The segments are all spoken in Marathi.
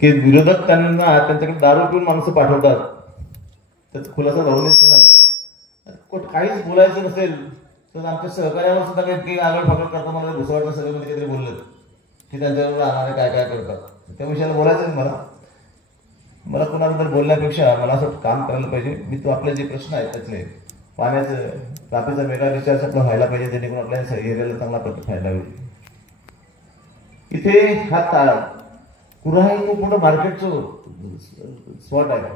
की विरोधक त्यांना त्यांच्याकडे दारू पिऊन माणसं पाठवतात, त्याचा खुलासा जाऊनच केला. काहीच बोलायचं नसेल तर आमच्या सहकार्यावर सुद्धा काही आगळ फागळ करता मला दुसरं वाटतं. सगळं म्हणजे काहीतरी बोललं की त्यांच्याबरोबर राहणारे काय काय करतात त्या विषयाला बोलायचं नाही. मला कोणाबद्दल बोलण्यापेक्षा मला असं काम करायला पाहिजे. मी तो आपले जे प्रश्न आहेत त्यातले पाण्याचं तापीचा मेगा रिचार्ज आपला व्हायला पाहिजे, जेणेकरून आपल्या एरियाला चांगला फायदा होईल. इथे हा कुऱ्हा हे खूप मोठं मार्केटचं स्पॉट आहे,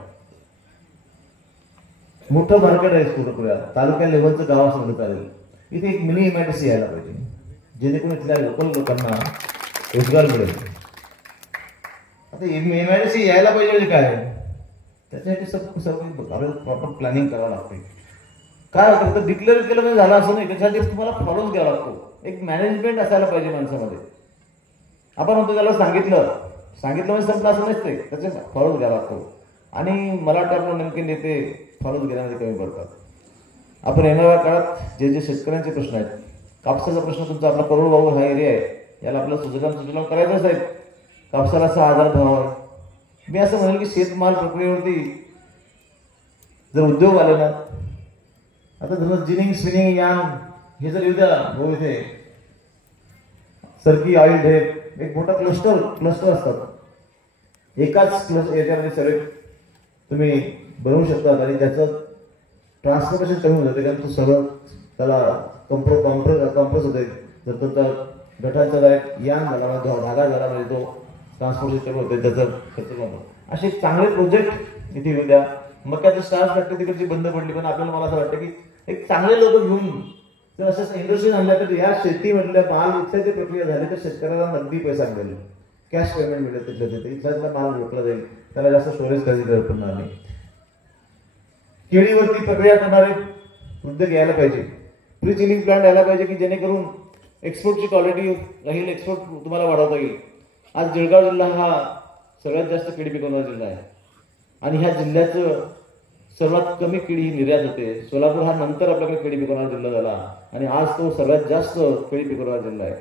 मोठं मार्केट आहे कुऱ्हा. तालुक्या लेवलचं गाव असं म्हणत चालेल. इथे एक मिनी MIDC यायला पाहिजे, जेणेकरून इथल्या लोकल लोकांना रोजगार मिळेल. आता MIDC यायला पाहिजे म्हणजे काय, त्याच्यासाठी सगळं प्रॉपर प्लॅनिंग करावं लागते. काय होतं तर डिक्लेअर केलं म्हणजे झालं असं नाही, त्याच्यासाठी तुम्हाला फॉलोच घ्यावा लागतो. एक मॅनेजमेंट असायला पाहिजे माणसामध्ये. आपण म्हणतो त्याला सांगितलं म्हणजे संपलं असं नसते, त्याचे फॉलोच घ्यावा लागतो. आणि मला वाटतं आपण नेमके नेते फॉलोच घेण्यामध्ये कमी पडतात. आपण येणाऱ्या काळात जे शेतकऱ्यांचे प्रश्न आहेत, कापसाचा प्रश्न तुमचा आपला कोरडवाहू हा एरिया आहे, याला आपलं सुजलाम करायचंच आहे. कापसाला 6,000 भाव आहे. मी असं म्हणेल की शेतमाल प्रक्रियेवरती जर उद्योग आले ना, आता जर जिनिंग स्पिनिंग यान हे जर येऊ द्या भाऊ, इथे सरकी ऑइल ढेप एक मोठा क्लस्टर असतात. एकाच एरियामध्ये सगळे तुम्ही बनवू शकतात आणि त्याचं ट्रान्सपोर्टेशन कमी होऊन जाते, कारण तो सगळं त्याला कॉम्प्रेस होते. जर तो त्या गटाचा डायरेक्ट यान झाला, धागा झाला म्हणजे तो ट्रान्सपोर्टेशन कमी होते, त्याचं खर्च बनतो. असे चांगले प्रोजेक्ट इथे येऊ द्या. मक्याचं स्टार्च फॅक्टरी तिकडची बंद पडली, पण आपल्याला मला असं वाटतं की एक चांगले लोक घेऊन जर असं इंडस्ट्री आणल्या तर या शेतीमधल्या माल इथल्या जे प्रक्रिया झाली तर शेतकऱ्याला नगदी पैसा मिळेल, कॅश पेमेंट मिळेल. तिथल्या इथला माल रोखला जाईल, त्याला जास्त स्टोरेज करायची गरज पडणार नाही. केळीवरती प्रक्रिया करणारे उद्योग यायला पाहिजे. प्री चिलिंग प्लांट यायला पाहिजे की जेणेकरून एक्सपोर्टची क्वालिटी राहील, एक्सपोर्ट तुम्हाला वाढवता येईल. आज जळगाव जिल्हा हा सगळ्यात जास्त केळी पिकवणारा जिल्हा आहे आणि ह्या जिल्ह्याचं सर्वात कमी केळी ही निर्यात होते. सोलापूर हा नंतर आपल्याकडे केळी पिकवणारा जिल्हा झाला आणि आज तो सगळ्यात जास्त केळी पिकवणारा जिल्हा आहे.